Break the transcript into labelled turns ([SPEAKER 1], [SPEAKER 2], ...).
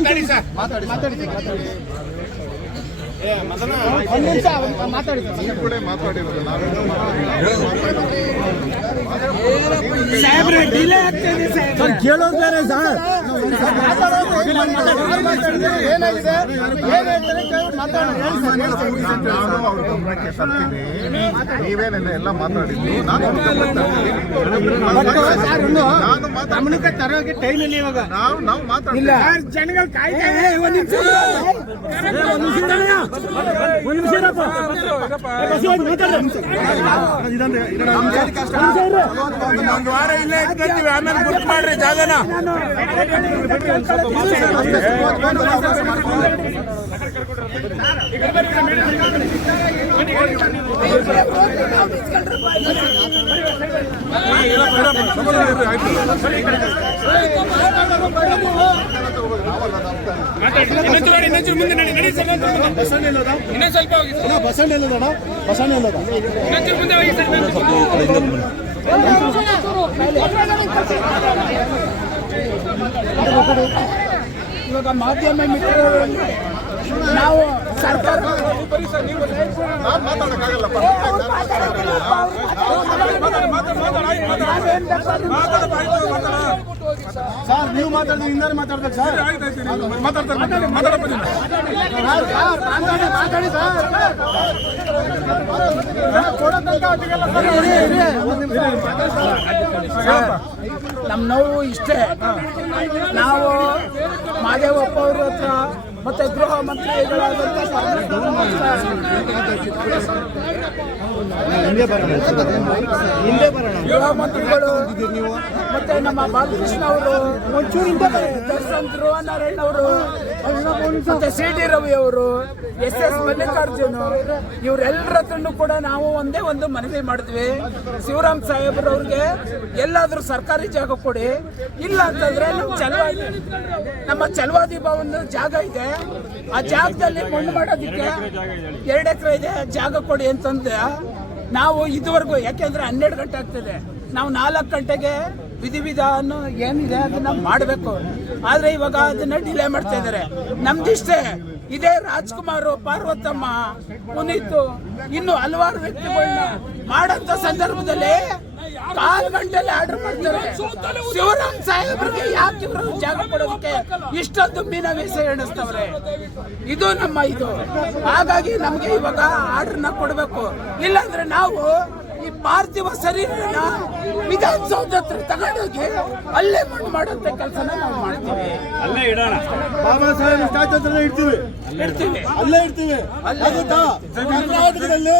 [SPEAKER 1] ಕೂಡ
[SPEAKER 2] ಸರ್ ಮಾತಾಡಿ ಮಾತಾಡಿ.
[SPEAKER 3] ಕೇಳೋದು ಬೇರೆ ಸರ್
[SPEAKER 2] ಏನಾಗಿದೆ.
[SPEAKER 1] ನಾನು ಅವ್ರ ಗಮನಕ್ಕೆ ತರ್ತೀನಿ ನೀವೇನೆಲ್ಲ ಎಲ್ಲ ಮಾತಾಡಿದ್ದು ನಾನು ಗಮನಕ್ಕೆ
[SPEAKER 2] ತರೋಕೆ ಟೈಮ್ ಇಲ್ಲ ಇವಾಗ
[SPEAKER 1] ನಾವು ನಾವು
[SPEAKER 2] ಮಾತಾಡಿಲ್ಲ ಜನಗಳು ಕಾಯ್ತಾ ಒಂದ್ ವಾರ ಇಲ್ಲೇ ಇಟ್ಕೊತೀವಿ ಆಮೇಲೆ ಬುಕ್ ಮಾಡ್ರಿ ಜಾಗನ
[SPEAKER 3] ಬಸಣ್ಣ?
[SPEAKER 2] ಇವಾಗ ಮಾಧ್ಯಮ ಮಿತ್ರರು ನಾವು
[SPEAKER 3] ಸರ್ ನೀವು ಮಾತಾಡಿದ್ರೆ ಹಿಂದಾರು ಮಾತಾಡ್ಬೇಕು ಸರ್
[SPEAKER 1] ಮಾತಾಡ್ತಾರೆ ಮಾತಾಡಪ್ಪ.
[SPEAKER 2] ಮಾತಾಡಿ ಮಾತಾಡಿ ಸರ್. ನಮ್ಮ ನೋವು ಇಷ್ಟೇ ನಾವು ಮಾದೇವಪ್ಪ ಅವ್ರ ಹತ್ರ ಮತ್ತೆ ಗೃಹ ಮಂತ್ರಿಗಳಾದಂಥ ಗೃಹ ಮಂತ್ರಿಗಳು ಮತ್ತೆ ನಮ್ಮ ಬಾಲಕೃಷ್ಣ ಅವರು ಒಂಚೂರು ಹಿಂದೆ ಬನ್ನಿ. ದರ್ಶನ್ ಧ್ರುವನಾರಾಯಣ ಅವರು ಮತ್ತೆ ಸಿ ಟಿ ರವಿ ಅವರು ಎಸ್ ಎಸ್ ಮಲ್ಲಿಕಾರ್ಜುನ್ ಇವರೆಲ್ಲರ ಹತ್ರನೂ ಕೂಡ ನಾವು ಒಂದೇ ಒಂದು ಮನವಿ ಮಾಡಿದ್ವಿ. ಶಿವರಾಮ್ ಸಾಹೇಬ್ರವ್ರಿಗೆ ಎಲ್ಲಾದ್ರೂ ಸರ್ಕಾರಿ ಜಾಗ ಕೊಡಿ. ಇಲ್ಲ ಅಂತಂದ್ರೆ ನಮ್ಮ ಚಲವಾದಿ ನಮ್ಮ ಚಲವಾದಿ ಭವನ ಜಾಗ ಇದೆ. ಆ ಜಾಗದಲ್ಲಿ ಮಣ್ಣು ಮಾಡೋದಕ್ಕೆ ಎರಡು ಎಕರೆ ಇದೆ, ಜಾಗ ಕೊಡಿ ಅಂತಂದೆ ನಾವು ಇದುವರೆಗೂ, ಯಾಕೆಂದ್ರೆ ಹನ್ನೆರಡು ಗಂಟೆ ಆಗ್ತದೆ. ನಾವು ನಾಲ್ಕು ಗಂಟೆಗೆ ವಿಧಿವಿಧಾನ ಏನಿದೆ ಅದನ್ನ ಮಾಡಬೇಕು. ಆದ್ರೆ ಇವಾಗ ಅದನ್ನ ಡಿಲೇ ಮಾಡ್ತಾ ಇದ್ದಾರೆ. ನಮ್ದಿಷ್ಟೇ, ಇದೇ ರಾಜ್ಕುಮಾರ್ ಪಾರ್ವತಮ್ಮ ಪುನೀತ್ ಇನ್ನು ಹಲವಾರು ವ್ಯಕ್ತಿಗಳನ್ನ ಮಾಡಂತ ಸಂದರ್ಭದಲ್ಲಿ ಕಾಲು ಗಂಟೆಲಿ ಆರ್ಡರ್ ಮಾಡ್ತಾರೆ. ಶಿವರಾಮ್ ಸಾಹೇಬ್ರಿಗೆ ಯಾಕೆ ಇವರು ಜಾಗ ಕೊಡೋದಕ್ಕೆ ಇಷ್ಟೊಂದು ಮೀನವೇಶ ಎಣಿಸ್ತವ್ರೆ? ಇದು ನಮ್ಮ ಇದು. ಹಾಗಾಗಿ ನಮಗೆ ಇವಾಗ ಆರ್ಡರ್ನ ಕೊಡಬೇಕು. ಇಲ್ಲಾಂದ್ರೆ ನಾವು ಈ ಪಾರ್ಥಿವ ಶರೀರನ ವಿಧಾನಸೌಧ ಹತ್ರ ತಗೊಂಡೋಗಿ ಅಲ್ಲೇ ಮಣ್ಣು ಮಾಡುವಂತ ಕೆಲಸ ನಾವು ಮಾಡ್ತೀವಿ.
[SPEAKER 3] ಬಾಬಾ ಸಾಹೇಬ್ ಸ್ಟ್ಯಾಚು ಹತ್ರ ಇಡ್ತೀವಿ.
[SPEAKER 2] ಇರ್ತೀವಿ
[SPEAKER 3] ಅಲ್ಲೇ ಇಡ್ತೀವಿ.
[SPEAKER 2] ಅಲ್ಲೇ.
[SPEAKER 3] ಕರ್ನಾಟಕದಲ್ಲಿ